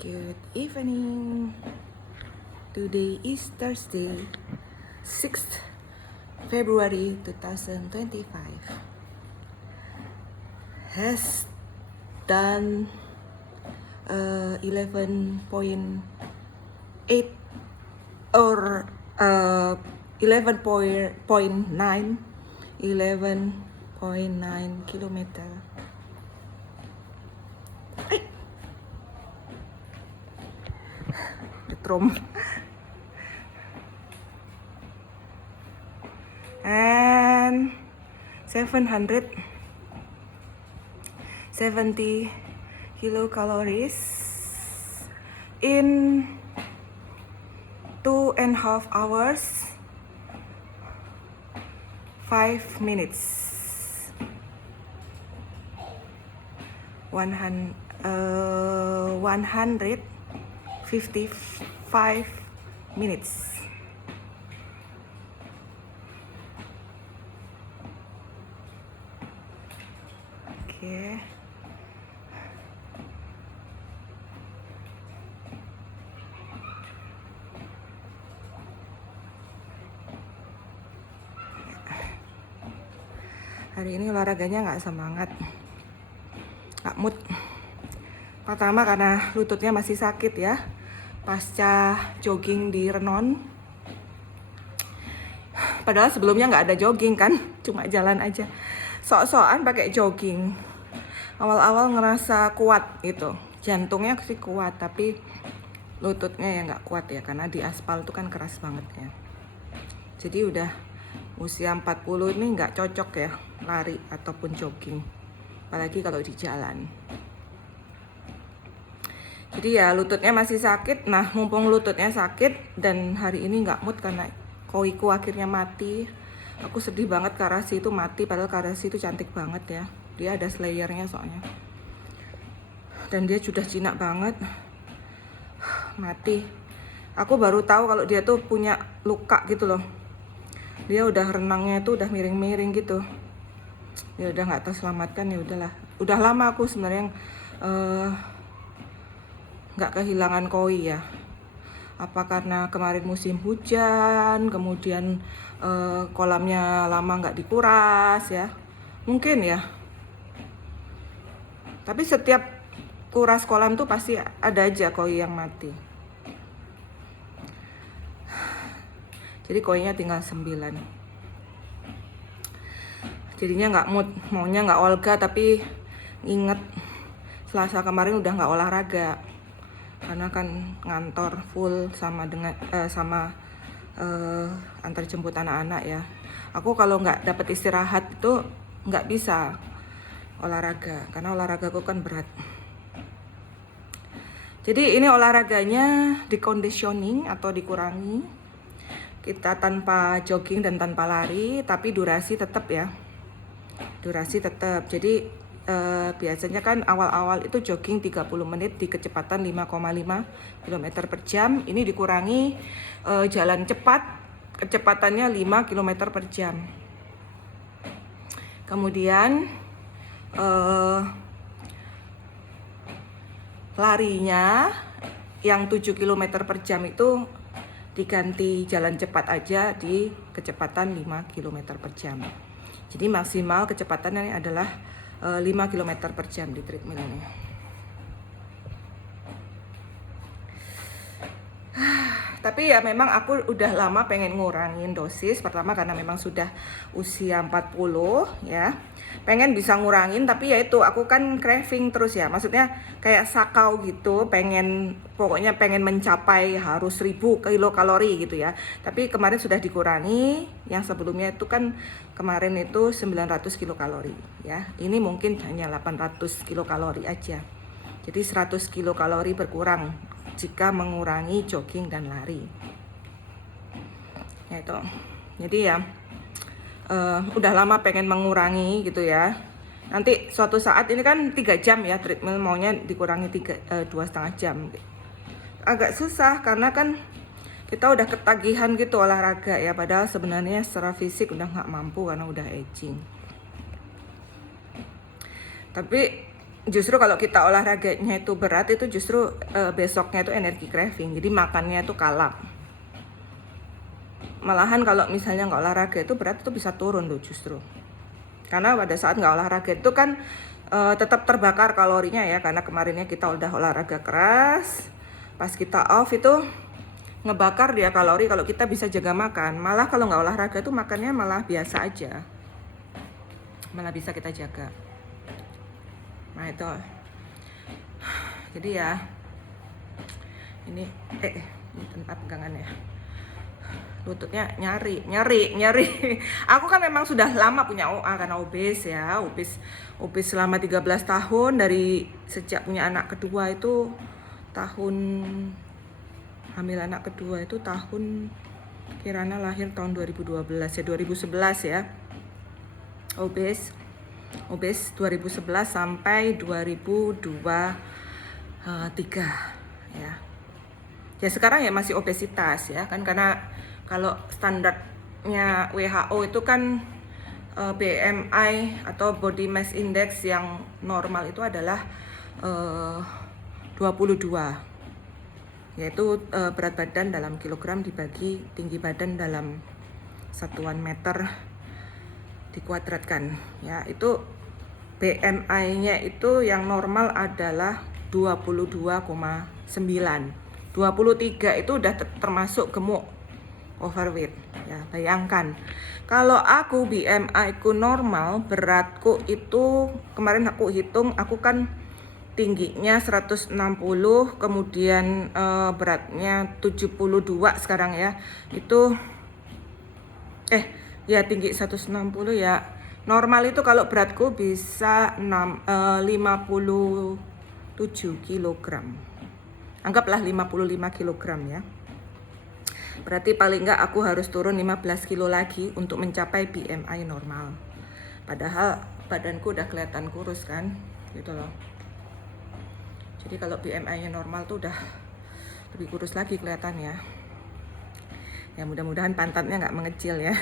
Good evening. Today is Thursday, 6th February 2025. Has done 11.8 or 11.9 kilometer. Retrom. And 770 kilocalories in 2.5 hours 5 minutes. 155 minutes. Oke. Hari ini olahraganya nggak semangat, nggak mood. Pertama karena lututnya masih sakit ya, pasca jogging di Renon. Padahal sebelumnya nggak ada jogging kan, cuma jalan aja. Sok-sokan pakai jogging. Awal-awal ngerasa kuat gitu, jantungnya sih kuat, tapi lututnya ya nggak kuat ya, karena di aspal itu kan keras banget ya. Jadi udah usia 40 ini nggak cocok ya lari ataupun jogging, apalagi kalau di jalan. Jadi ya lututnya masih sakit. Nah mumpung lututnya sakit dan hari ini nggak mood karena koiku akhirnya mati. Aku sedih banget Karasi itu mati, padahal Karasi itu cantik banget ya. Dia ada slayernya soalnya. Dan dia sudah jinak banget. Mati. Aku baru tahu kalau dia tuh punya luka gitu loh. Dia udah renangnya tuh udah miring-miring gitu. Ya udah nggak terselamatkan, ya udahlah. Udah lama aku sebenarnya nggak kehilangan koi ya. Apa karena kemarin musim hujan, kemudian kolamnya lama nggak dikuras ya, mungkin ya. Tapi setiap kuras kolam tuh pasti ada aja koi yang mati. Jadi koinya tinggal 9. Jadinya nggak mood, maunya nggak olga, tapi inget Selasa kemarin udah nggak olahraga karena kan ngantor full sama dengan antar jemput anak-anak ya. Aku kalau nggak dapat istirahat itu nggak bisa olahraga karena olahragaku kan berat. Jadi ini olahraganya diconditioning atau dikurangi. Kita tanpa jogging dan tanpa lari, tapi durasi tetap ya. Durasi tetap. Jadi biasanya kan awal-awal itu jogging 30 menit di kecepatan 5,5 km per jam. Ini dikurangi jalan cepat, kecepatannya 5 km per jam. Kemudian larinya yang 7 km per jam itu diganti jalan cepat aja di kecepatan 5 km per jam. Jadi maksimal kecepatannya adalah 5 km per jam di treadmill ini. Tapi ya memang aku udah lama pengen ngurangin dosis. Pertama karena memang sudah usia 40 ya. Pengen bisa ngurangin, tapi ya itu aku kan craving terus ya. Maksudnya kayak sakau gitu, pokoknya pengen mencapai harus 1000 kilokalori gitu ya. Tapi kemarin sudah dikurangi. Yang sebelumnya itu kan kemarin itu 900 kilokalori ya. Ini mungkin hanya 800 kilokalori aja. Jadi 100 kilokalori berkurang jika mengurangi jogging dan lari. Ya itu. Jadi ya udah lama pengen mengurangi gitu ya. Nanti suatu saat ini kan 3 jam ya treadmill, maunya dikurangi 2,5 jam. Agak susah karena kan kita udah ketagihan gitu olahraga ya, padahal sebenarnya secara fisik udah nggak mampu karena udah aging. Tapi justru kalau kita olahraganya itu berat, itu justru besoknya itu energi craving, jadi makannya itu kalap. Malahan kalau misalnya nggak olahraga itu berat itu bisa turun tuh justru, karena pada saat nggak olahraga itu kan tetap terbakar kalorinya ya, karena kemarinnya kita udah olahraga keras, pas kita off itu ngebakar dia kalori. Kalau kita bisa jaga makan, malah kalau nggak olahraga itu makannya malah biasa aja, malah bisa kita jaga. Nah itu, jadi ya ini tempat pegangannya, lututnya nyari. Aku kan memang sudah lama punya OA karena obes ya, obes selama 13 tahun, dari sejak punya anak kedua itu tahun hamil anak kedua itu tahun Kirana lahir tahun 2012 ya, 2011 ya. Obes 2011 sampai 2023 ya. Ya sekarang ya masih obesitas ya kan, karena kalau standarnya WHO itu kan BMI atau body mass index yang normal itu adalah 22, yaitu berat badan dalam kilogram dibagi tinggi badan dalam satuan meter dikuadratkan ya. Itu BMI-nya itu yang normal adalah 22,9. 23 itu udah termasuk gemuk, overweight ya. Bayangkan kalau aku BMI ku normal, beratku itu kemarin aku hitung, aku kan tingginya 160, kemudian beratnya 72 sekarang ya. Itu ya tinggi 160 ya. Normal itu kalau beratku bisa 57 kg. Anggaplah 55 kg ya. Berarti paling enggak aku harus turun 15 kilo lagi untuk mencapai BMI normal. Padahal badanku udah kelihatan kurus kan, gitu loh. Jadi kalau BMI-nya normal tuh udah lebih kurus lagi kelihatannya. Ya mudah-mudahan pantatnya nggak mengecil ya.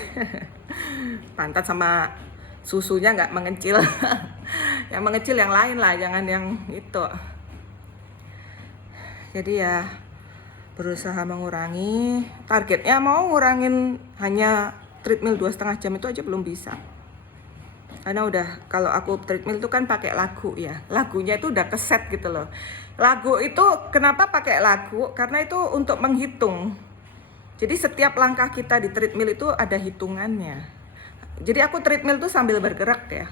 Pantat sama susunya nggak mengecil. Yang mengecil yang lain lah, jangan yang itu. Jadi ya berusaha mengurangi. Targetnya mau ngurangin hanya treadmill 2,5 jam itu aja belum bisa. Karena udah, kalau aku treadmill itu kan pakai lagu ya, lagunya itu udah keset gitu loh. Lagu itu kenapa pakai lagu? Karena itu untuk menghitung. Jadi setiap langkah kita di treadmill itu ada hitungannya. Jadi aku treadmill tuh sambil bergerak ya.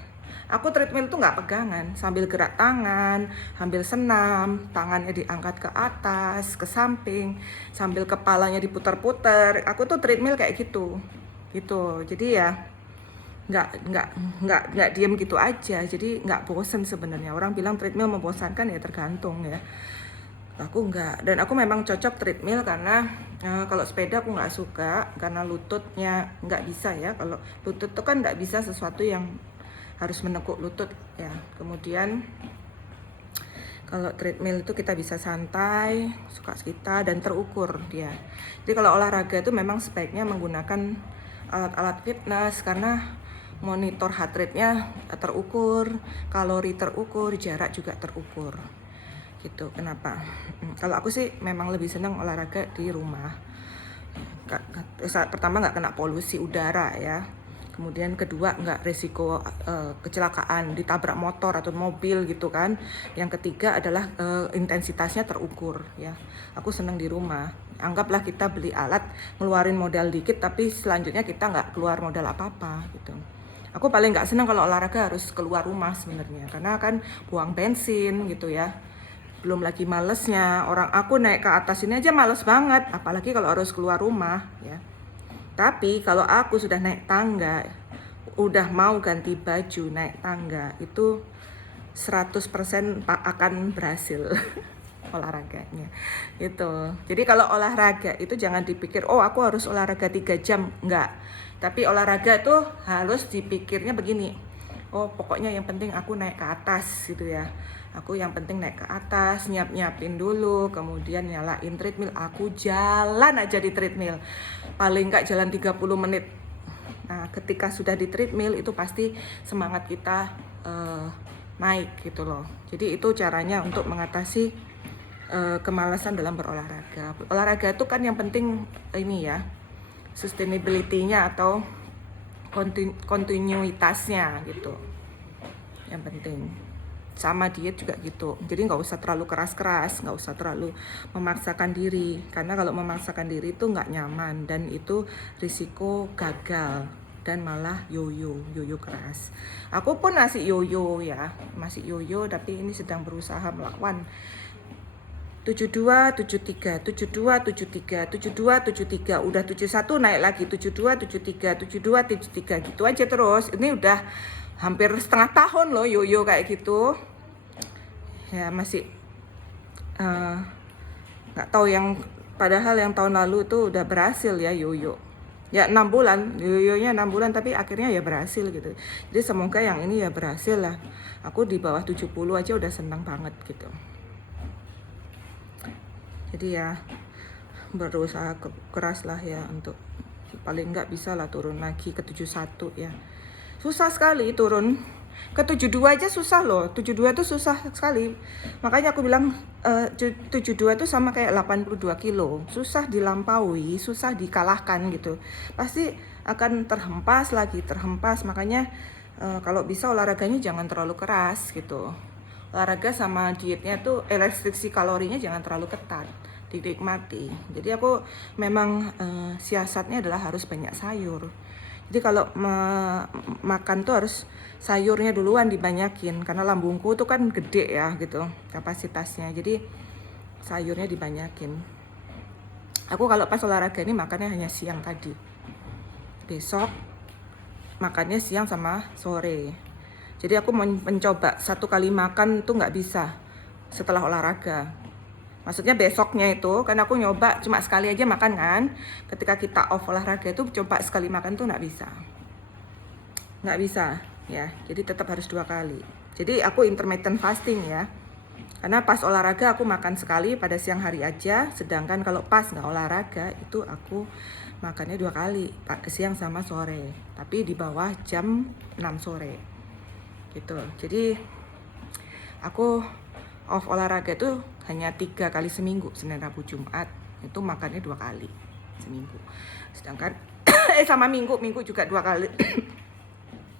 Aku treadmill tuh nggak pegangan, sambil gerak tangan, sambil senam, tangannya diangkat ke atas, ke samping, sambil kepalanya diputar-putar. Aku tuh treadmill kayak gitu. Jadi ya nggak diem gitu aja, jadi nggak bosen sebenarnya. Orang bilang treadmill membosankan, ya tergantung ya. Aku nggak, dan aku memang cocok treadmill karena kalau sepeda aku nggak suka karena lututnya nggak bisa ya. Kalau lutut tuh kan nggak bisa sesuatu yang harus menekuk lutut ya. Kemudian kalau treadmill itu kita bisa santai, suka kita, dan terukur dia. Jadi kalau olahraga itu memang sebaiknya menggunakan alat-alat fitness, karena monitor heart rate-nya terukur, kalori terukur, jarak juga terukur. Gitu. Kenapa? Kalau aku sih memang lebih senang olahraga di rumah. Pertama nggak kena polusi udara ya. Kemudian kedua nggak resiko kecelakaan, ditabrak motor atau mobil gitu kan. Yang ketiga adalah intensitasnya terukur ya. Aku senang di rumah. Anggaplah kita beli alat, ngeluarin modal dikit, tapi selanjutnya kita nggak keluar modal apa-apa gitu. Aku paling nggak senang kalau olahraga harus keluar rumah sebenarnya, karena kan buang bensin gitu ya. Belum lagi malesnya, orang aku naik ke atas ini aja males banget, apalagi kalau harus keluar rumah ya. Tapi kalau aku sudah naik tangga, udah mau ganti baju naik tangga, itu 100% akan berhasil olahraganya gitu. Jadi kalau olahraga itu jangan dipikir, oh aku harus olahraga 3 jam, enggak. Tapi olahraga tuh harus dipikirnya begini, oh pokoknya yang penting aku naik ke atas gitu ya. Aku yang penting naik ke atas, nyiapin dulu, kemudian nyalain treadmill, aku jalan aja di treadmill. Paling enggak jalan 30 menit. Nah, ketika sudah di treadmill itu pasti semangat kita naik gitu loh. Jadi itu caranya untuk mengatasi kemalasan dalam berolahraga. Olahraga itu kan yang penting ini ya, sustainability-nya atau kontinuitasnya gitu. Yang penting. Sama diet juga gitu. Jadi nggak usah terlalu keras-keras, nggak usah terlalu memaksakan diri. Karena kalau memaksakan diri itu nggak nyaman dan itu risiko gagal dan malah yoyo keras. Aku pun masih yoyo ya, masih yoyo tapi ini sedang berusaha melawan. 72, 73, 72, 73, 72, 73, udah 71 naik lagi 72, 73, 72, 73 gitu aja terus. Ini udah hampir setengah tahun loh yoyo kayak gitu. Ya masih nggak tahu yang padahal yang tahun lalu tuh udah berhasil ya yoyo. Ya 6 bulan, yoyonya 6 bulan tapi akhirnya ya berhasil gitu. Jadi semoga yang ini ya berhasil lah. Aku di bawah 70 aja udah senang banget gitu. Jadi ya berusaha keras lah ya untuk paling nggak bisa lah turun lagi ke 71 ya. Susah sekali turun ke 72 aja susah loh. 72 itu susah sekali. Makanya aku bilang 72 itu sama kayak 82 kilo. Susah dilampaui, susah dikalahkan gitu. Pasti akan terhempas lagi, terhempas. Makanya kalau bisa olahraganya jangan terlalu keras gitu. Olahraga sama dietnya tuh restriksi kalorinya jangan terlalu ketat, dinikmati. Jadi aku memang siasatnya adalah harus banyak sayur. Jadi kalau makan tuh harus sayurnya duluan dibanyakin karena lambungku tuh kan gede ya gitu kapasitasnya. Jadi sayurnya dibanyakin. Aku kalau pas olahraga ini makannya hanya siang tadi. Besok makannya siang sama sore. Jadi aku mencoba 1 kali makan tuh nggak bisa setelah olahraga. Maksudnya besoknya itu, kan aku nyoba cuma sekali aja makan kan. Ketika kita off olahraga itu coba sekali makan tuh nggak bisa. Nggak bisa ya, jadi tetap harus 2 kali. Jadi aku intermittent fasting ya. Karena pas olahraga aku makan sekali pada siang hari aja. Sedangkan kalau pas nggak olahraga itu aku makannya 2 kali, siang sama sore. Tapi di bawah jam 6 sore. Gitu. Jadi aku off olahraga itu hanya 3 kali seminggu, Senin, Rabu, Jumat. Itu makannya 2 kali seminggu. Sedangkan sama minggu juga 2 kali.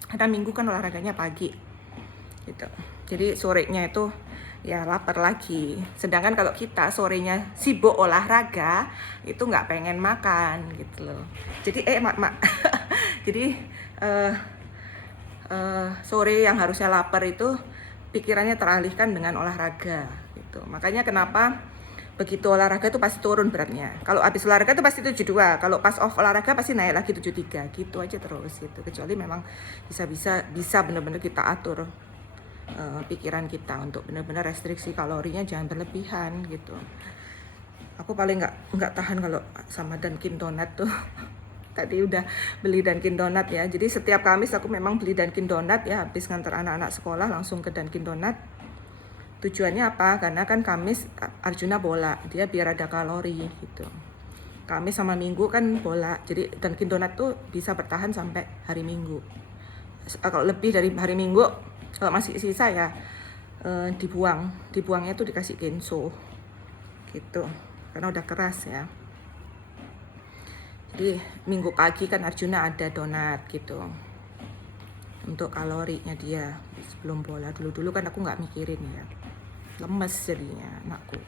Karena minggu kan olahraganya pagi. Gitu. Jadi sorenya itu ya lapar lagi. Sedangkan kalau kita sorenya sibuk olahraga itu nggak pengen makan gitu loh. Jadi jadi sore yang harusnya lapar itu pikirannya teralihkan dengan olahraga gitu. Makanya kenapa begitu olahraga itu pasti turun beratnya. Kalau habis olahraga itu pasti 72, kalau pas off olahraga pasti naik lagi 73. Gitu aja terus gitu. Kecuali memang bisa benar-benar kita atur pikiran kita untuk benar-benar restriksi kalorinya jangan berlebihan gitu. Aku paling nggak tahan kalau sama Dunkin Donat tuh. Tadi udah beli Dunkin Donat ya. Jadi setiap Kamis aku memang beli Dunkin Donat ya. Habis ngantar anak-anak sekolah langsung ke Dunkin Donat. Tujuannya apa? Karena kan Kamis Arjuna bola. Dia biar ada kalori gitu. Kamis sama Minggu kan bola. Jadi Dunkin Donat tuh bisa bertahan sampai hari Minggu. Kalau lebih dari hari Minggu, kalau masih sisa ya dibuang. Dibuangnya tuh dikasih Genso gitu. Karena udah keras ya. Jadi Minggu pagi kan Arjuna ada donat gitu untuk kalorinya dia sebelum bola. Dulu kan aku nggak mikirin ya, lemes jadinya anakku.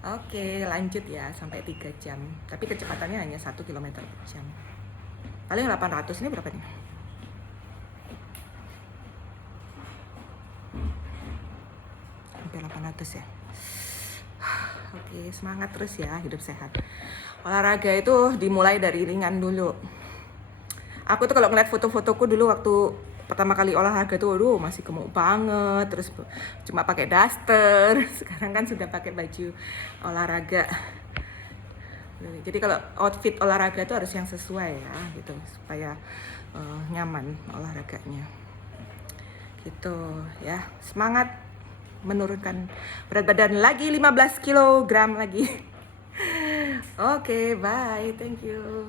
Oke lanjut ya sampai 3 jam. Tapi kecepatannya hanya 1 km per jam. Paling 800, ini berapa nih? Hampir 800 ya. Oke, semangat terus ya, hidup sehat. Olahraga itu dimulai dari ringan dulu. Aku tuh kalau ngeliat foto-fotoku dulu waktu pertama kali olahraga tuh, aduh masih gemuk banget, terus cuma pakai daster. Sekarang kan sudah pakai baju olahraga. Jadi kalau outfit olahraga itu harus yang sesuai ya, gitu, supaya nyaman olahraganya. Gitu ya, semangat menurunkan berat badan lagi 15 kg lagi. Oke, bye. Thank you.